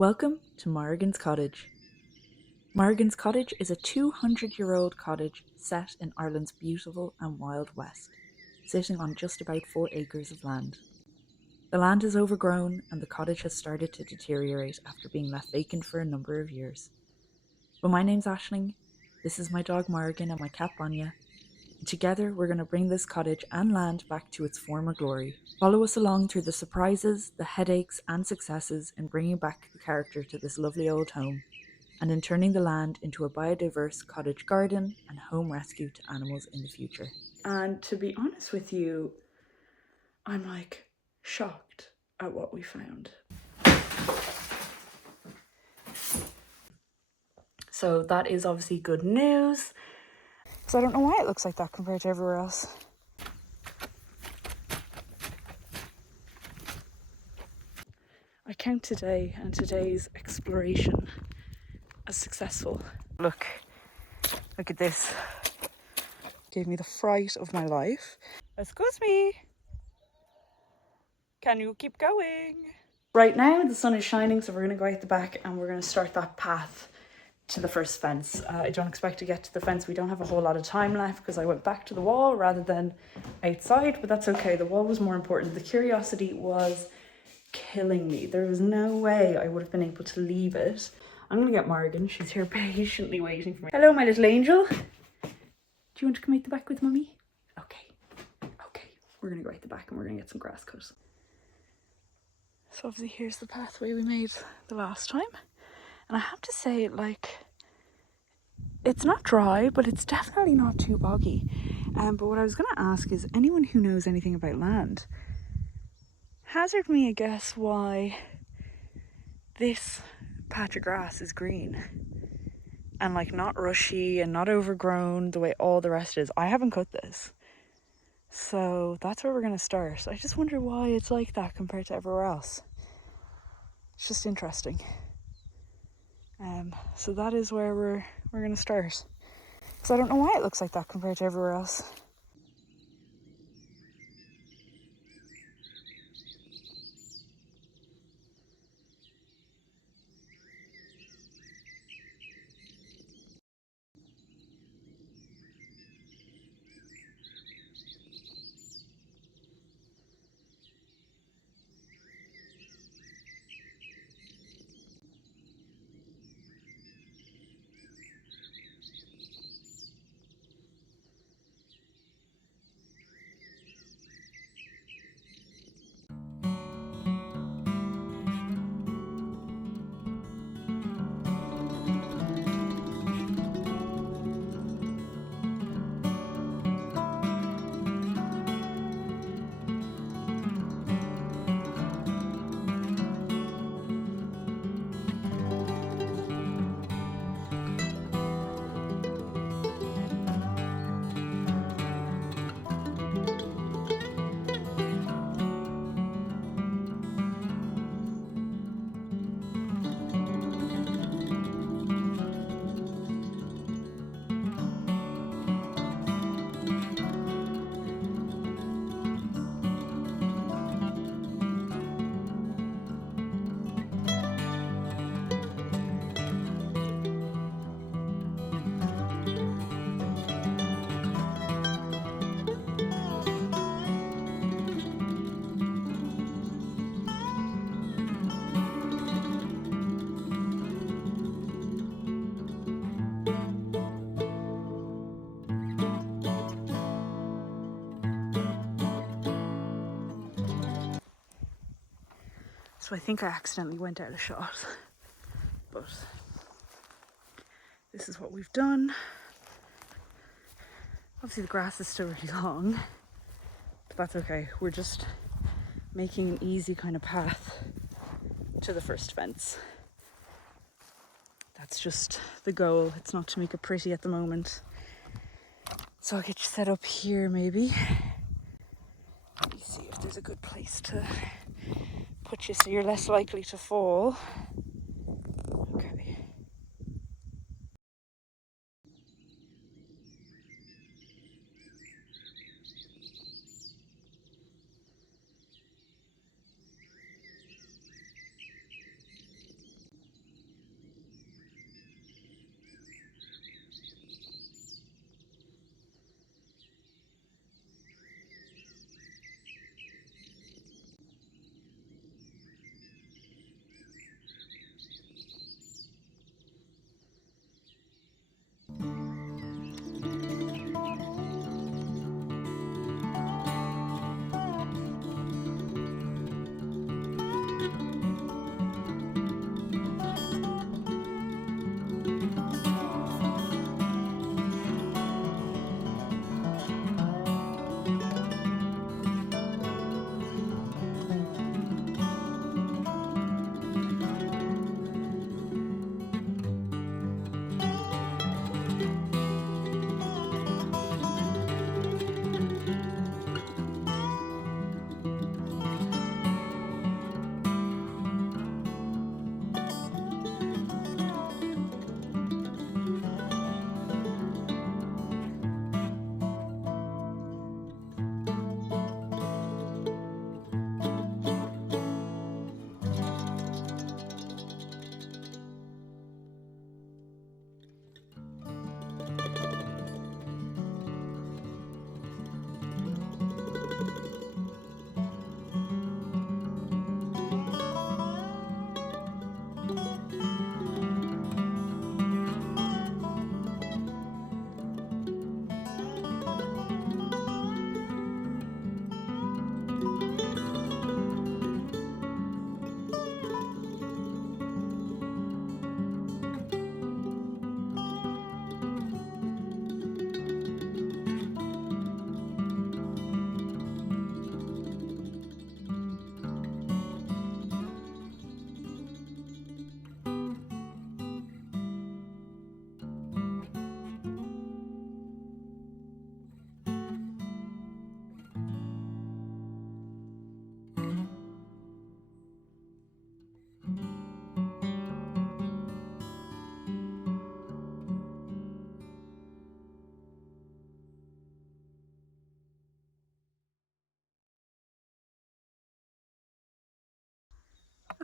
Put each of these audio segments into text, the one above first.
Welcome to Morrigan's Cottage. Morrigan's Cottage is a 200-year-old cottage set in Ireland's beautiful and wild west, sitting on just about 4 acres of land. The land is overgrown and the cottage has started to deteriorate after being left vacant for a number of years. But my name's Aisling, this is my dog Morrigan and my cat Vanya, and together we're going to bring this cottage and land back to its former glory. Follow us along through the surprises, the headaches and successes in bringing back the character to this lovely old home, and in turning the land into a biodiverse cottage garden and home rescue to animals in the future. And to be honest with you, I'm shocked at what we found. So that is obviously good news. So I don't know why it looks like that compared to everywhere else. I count today and today's exploration as successful. Look at this. Gave me the fright of my life. Excuse me. Can you keep going? Right now the sun is shining, so we're going to go out the back and we're going to start that path to the first fence. I don't expect to get to the fence. We don't have a whole lot of time left because I went back to the wall rather than outside, but that's okay. The wall was more important. The curiosity was killing me. There was no way I would have been able to leave it. I'm going to get Morgan. She's here patiently waiting for me. Hello, my little angel. Do you want to come out the back with Mummy? Okay. We're going to go out the back and we're going to get some grass cut. So obviously here's the pathway we made the last time. And I have to say, it's not dry, but it's definitely not too boggy. But what I was going to ask is, anyone who knows anything about land, hazard me a guess why this patch of grass is green and not rushy and not overgrown the way all the rest is. I haven't cut this. So that's where we're going to start. I just wonder why it's like that compared to everywhere else. It's just interesting. So that is where we're going to start. So I don't know why it looks like that compared to everywhere else. So I think I accidentally went out of shot, but this is what we've done. Obviously the grass is still really long, but that's okay. We're just making an easy kind of path to the first fence. That's just the goal. It's not to make it pretty at the moment. So I'll get you set up here maybe. Let me see if there's a good place to put you so you're less likely to fall. Okay.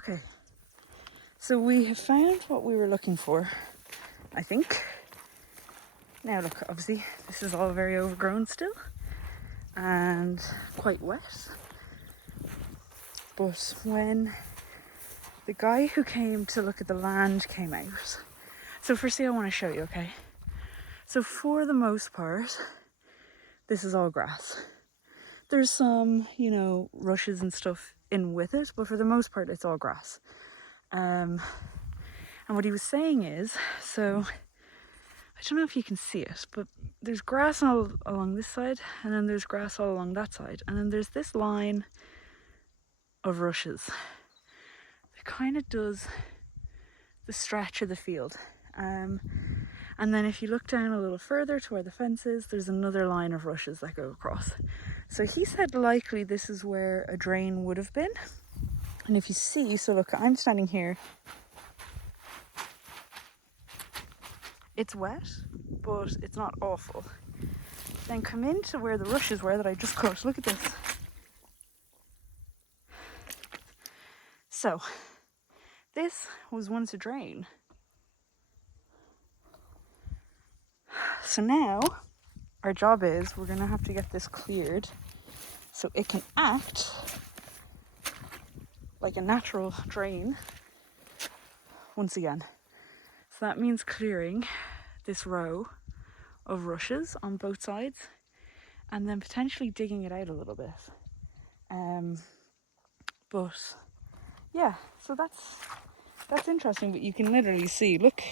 Okay, so we have found what we were looking for, I think. Now look, obviously this is all very overgrown still and quite wet. But when the guy who came to look at the land came out, so firstly I want to show you, okay? So for the most part, this is all grass. There's some, you know, rushes and stuff in with it, but for the most part it's all grass. And what he was saying is, so I don't know if you can see it, but there's grass all along this side, and then there's grass all along that side, and then there's this line of rushes that kind of does the stretch of the field. And then if you look down a little further to where the fence is, there's another line of rushes that go across. So he said likely this is where a drain would have been. And if you see, so look, I'm standing here. It's wet, but it's not awful. Then come into where the rushes were that I just cut. Look at this. So, this was once a drain. So now, our job is we're going to have to get this cleared so it can act like a natural drain once again. So that means clearing this row of rushes on both sides and then potentially digging it out a little bit. But yeah, so that's interesting, but you can literally see, look,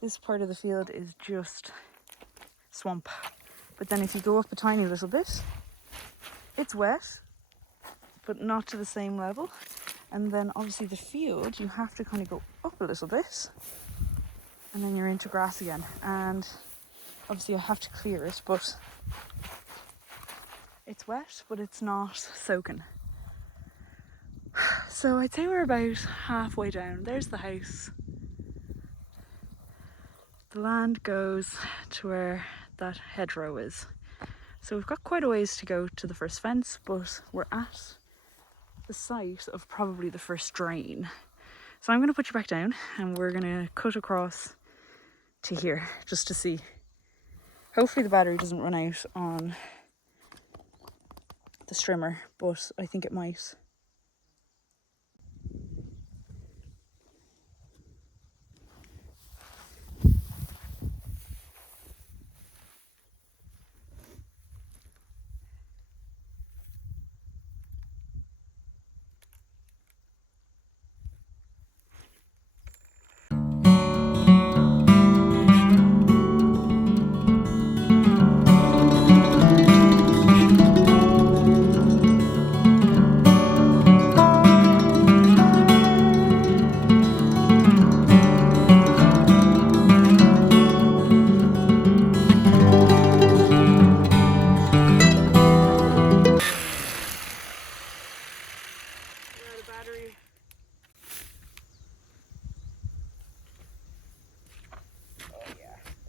this part of the field is just swamp. But then if you go up a tiny little bit, it's wet, but not to the same level. And then obviously the field, you have to kind of go up a little bit and then you're into grass again. And obviously I have to clear it, but it's wet, but it's not soaking. So I'd say we're about halfway down. There's the house. The land goes to where that hedgerow is. So we've got quite a ways to go to the first fence, but we're at the site of probably the first drain. So I'm going to put you back down and we're going to cut across to here just to see. Hopefully the battery doesn't run out on the strimmer, but I think it might.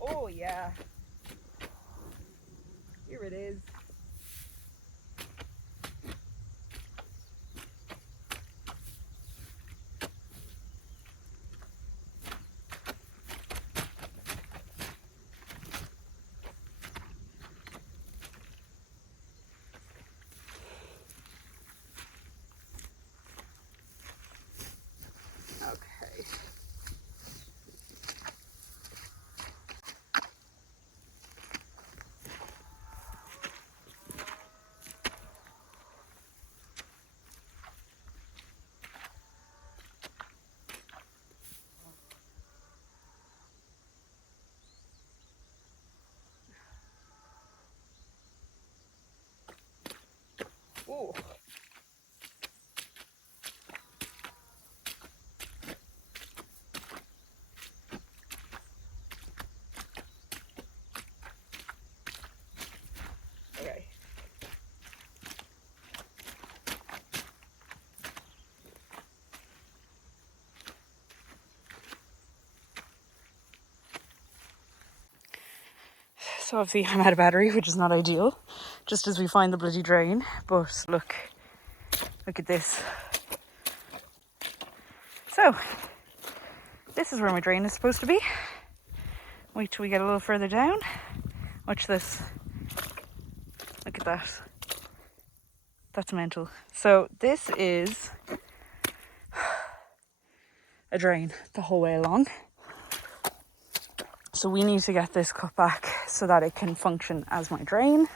Oh yeah. Here it is. Okay. Oh. Okay. So obviously I'm out of battery, which is not ideal, just as we find the bloody drain. But look at this. So, this is where my drain is supposed to be. Wait till we get a little further down. Watch this. Look at that. That's mental. So this is a drain the whole way along. So we need to get this cut back so that it can function as my drain.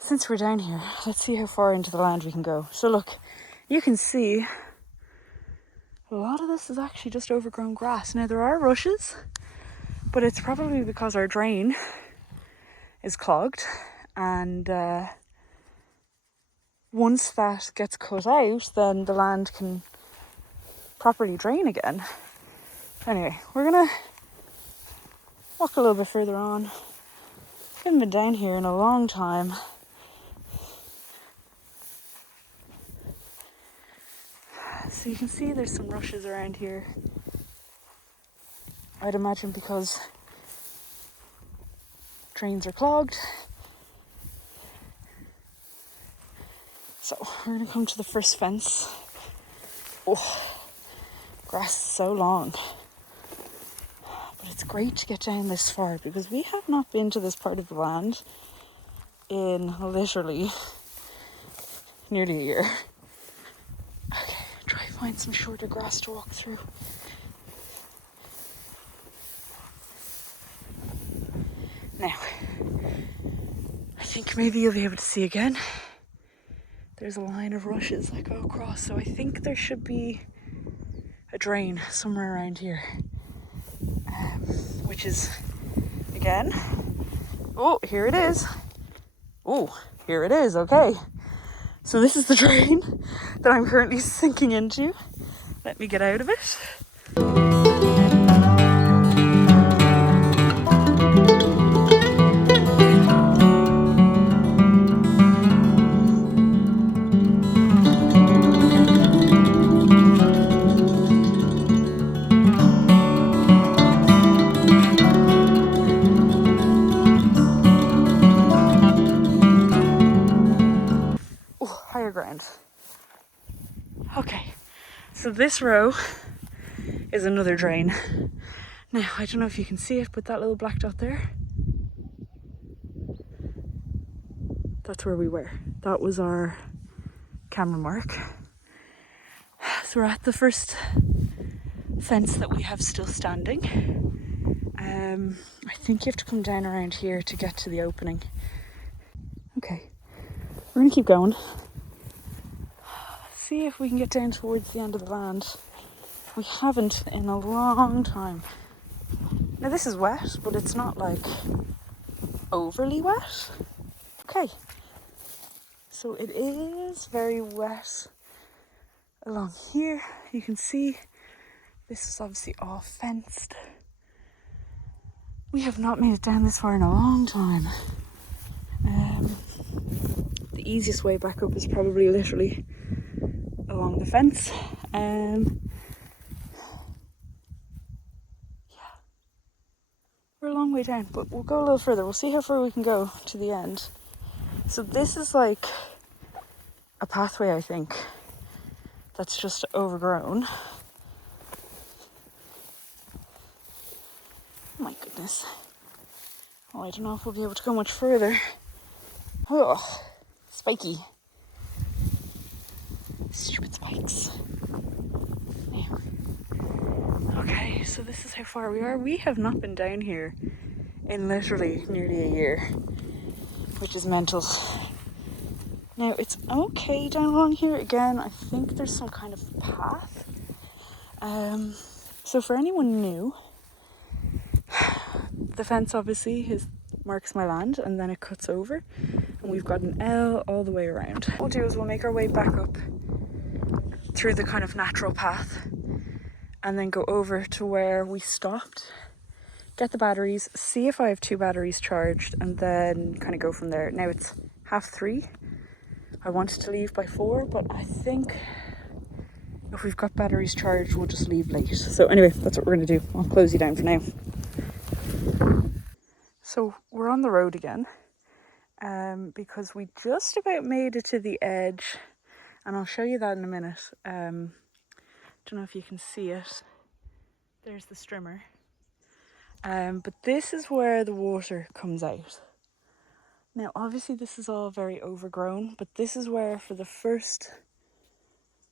Since we're down here, let's see how far into the land we can go. So look, you can see a lot of this is actually just overgrown grass. Now there are rushes, but it's probably because our drain is clogged, and once that gets cut out, then the land can properly drain again. Anyway, we're gonna walk a little bit further on. Haven't been down here in a long time. So you can see there's some rushes around here. I'd imagine because drains are clogged. So we're gonna come to the first fence. Oh, grass is so long. But it's great to get down this far because we have not been to this part of the land in literally nearly a year. Okay, try to find some shorter grass to walk through. Now, I think maybe you'll be able to see again. There's a line of rushes that go across, so I think there should be a drain somewhere around here. Which is, again, oh, here it is. Oh, here it is, okay. So this is the drain that I'm currently sinking into. Let me get out of it. Higher ground. Okay, so this row is another drain. Now, I don't know if you can see it, but that little black dot there, that's where we were. That was our camera mark. So we're at the first fence that we have still standing. I think you have to come down around here to get to the opening. Okay, we're gonna keep going. See if we can get down towards the end of the land. We haven't in a long time. Now this is wet, but it's not like overly wet. Okay, so it is very wet along here. You can see this is obviously all fenced. We have not made it down this far in a long time. The easiest way back up is probably literally along the fence. Yeah, we're a long way down, but we'll go a little further. We'll see how far we can go to the end. So this is like a pathway, I think, that's just overgrown. Oh my goodness. Oh, I don't know if we'll be able to go much further. Oh, spiky. Stupid spikes. Now. Okay, so this is how far we are. We have not been down here in literally nearly a year, which is mental. Now, it's okay down along here. Again, I think there's some kind of path. So for anyone new, the fence obviously marks my land, and then it cuts over, and we've got an L all the way around. What we'll do is we'll make our way back up through the kind of natural path and then go over to where we stopped, get the batteries, see if I have 2 batteries charged, and then kind of go from there. Now it's 3:30. I wanted to leave by 4, but I think if we've got batteries charged, we'll just leave late. So anyway, that's what we're going to do. I'll close you down for now. So we're on the road again, because we just about made it to the edge, and I'll show you that in a minute. Don't know if you can see it. There's the strimmer. But this is where the water comes out. Now, obviously this is all very overgrown, but this is where for the first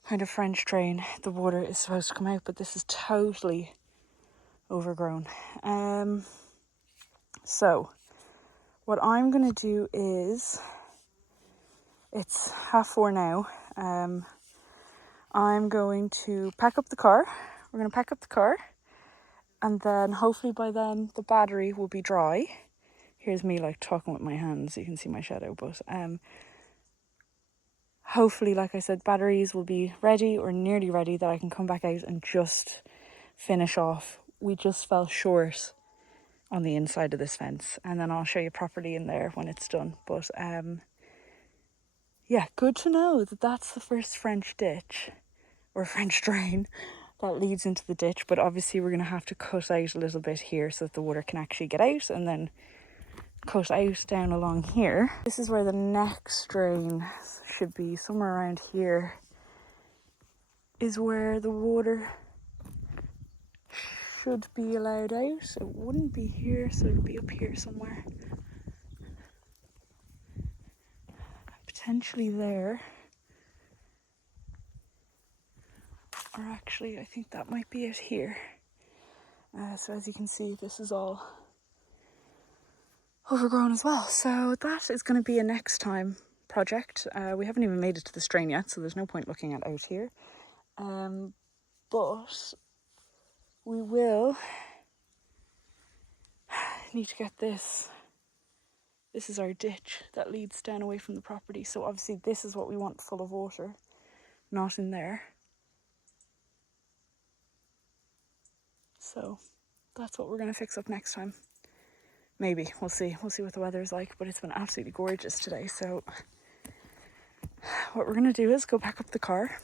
kind of French drain, the water is supposed to come out, but this is totally overgrown. So what I'm going to do is, it's 4:30 now. I'm going to pack up the car. We're going to pack up the car, and then hopefully by then the battery will be dry. Here's me like talking with my hands. You can see my shadow, but hopefully, like I said, batteries will be ready or nearly ready that I can come back out and just finish off. We just fell short on the inside of this fence, and then I'll show you properly in there when it's done. But yeah, good to know that that's the first French ditch or French drain that leads into the ditch. But obviously we're going to have to cut out a little bit here so that the water can actually get out, and then cut out down along here. This is where the next drain should be. Somewhere around here is where the water should be allowed out. It wouldn't be here, so it'd be up here somewhere. Potentially there. Or actually, I think that might be it here. So as you can see, this is all overgrown as well. So that is going to be a next time project. We haven't even made it to the drain yet, so there's no point looking at out here. But we will need to get this. This is our ditch that leads down away from the property. So obviously this is what we want full of water, not in there. So that's what we're going to fix up next time. Maybe, we'll see. We'll see what the weather's like, but it's been absolutely gorgeous today. So what we're going to do is go pack up the car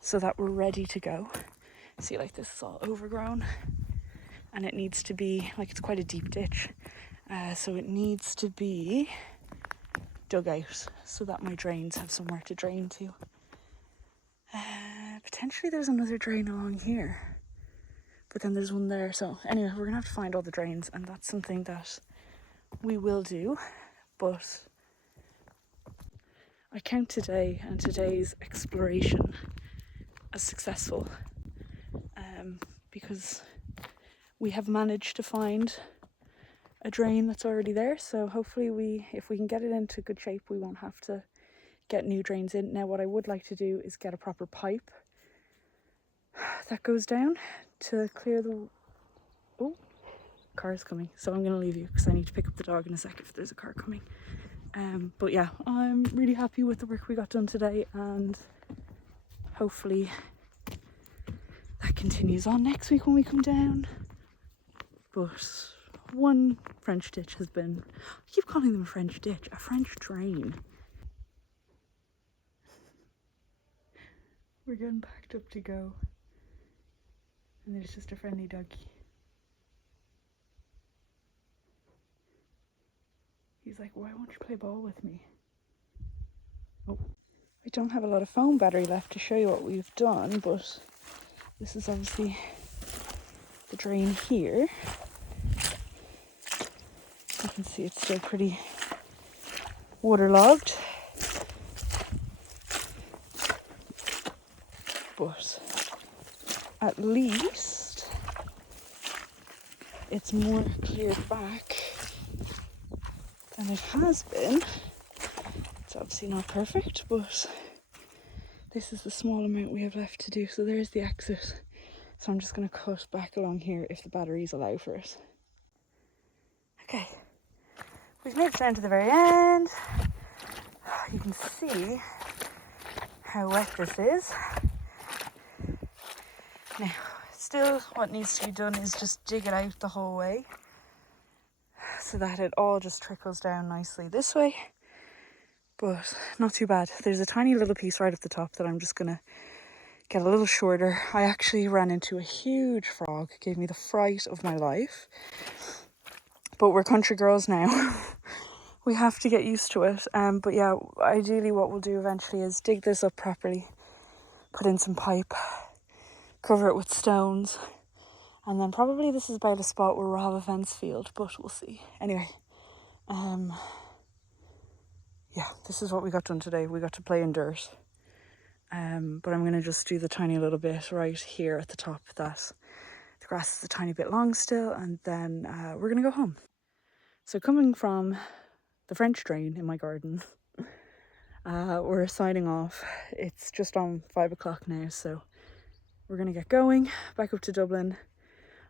so that we're ready to go. See, like this is all overgrown, and it needs to be, like, it's quite a deep ditch. So it needs to be dug out so that my drains have somewhere to drain to. Potentially there's another drain along here, but then there's one there. So anyway, we're gonna have to find all the drains, and that's something that we will do. But I count today and today's exploration as successful, because we have managed to find a drain that's already there. So hopefully if we can get it into good shape, we won't have to get new drains in. Now what I would like to do is get a proper pipe that goes down to clear the... Oh, car's coming. So I'm going to leave you because I need to pick up the dog in a sec if there's a car coming. But yeah, I'm really happy with the work we got done today, and hopefully that continues on next week when we come down. But one French ditch has been... I keep calling them a French ditch, a French drain. We're getting packed up to go, and there's just a friendly doggy. He's like, why won't you play ball with me? Oh, I don't have a lot of phone battery left to show you what we've done, but this is obviously the drain here. You can see it's still pretty waterlogged, but at least it's more cleared back than it has been. It's obviously not perfect, but this is the small amount we have left to do. So there's the exit. So I'm just going to cut back along here if the batteries allow for it. Okay, we've made it down to the very end. You can see how wet this is. Now, still what needs to be done is just dig it out the whole way so that it all just trickles down nicely this way. But not too bad. There's a tiny little piece right at the top that I'm just going to get a little shorter. I actually ran into a huge frog. It gave me the fright of my life. But we're country girls now. we have to get used to it. But yeah, ideally what we'll do eventually is dig this up properly, put in some pipe, cover it with stones, and then probably this is about a spot where we'll have a fence field, but we'll see. Anyway, yeah, this is what we got done today. We got to play in dirt. But I'm going to just do the tiny little bit right here at the top that the grass is a tiny bit long still, and then we're going to go home. So coming from the French drain in my garden, we're signing off. It's just on 5 o'clock now, so we're going to get going back up to Dublin.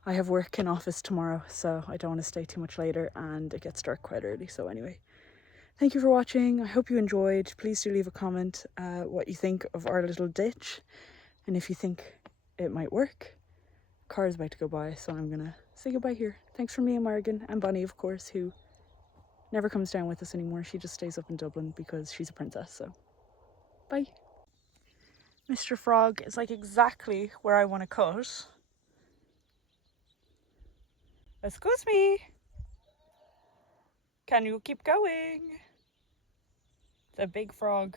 I have work in office tomorrow, so I don't want to stay too much later, and it gets dark quite early. So anyway, thank you for watching. I hope you enjoyed. Please do leave a comment what you think of our little ditch, and if you think it might work. Car is about to go by, so I'm gonna say goodbye here. Thanks from me and Morgan, and Bonnie, of course, who never comes down with us anymore. She just stays up in Dublin because she's a princess. So bye. Mr. Frog is like exactly where I want to cut. Excuse me, can you keep going? It's a big frog.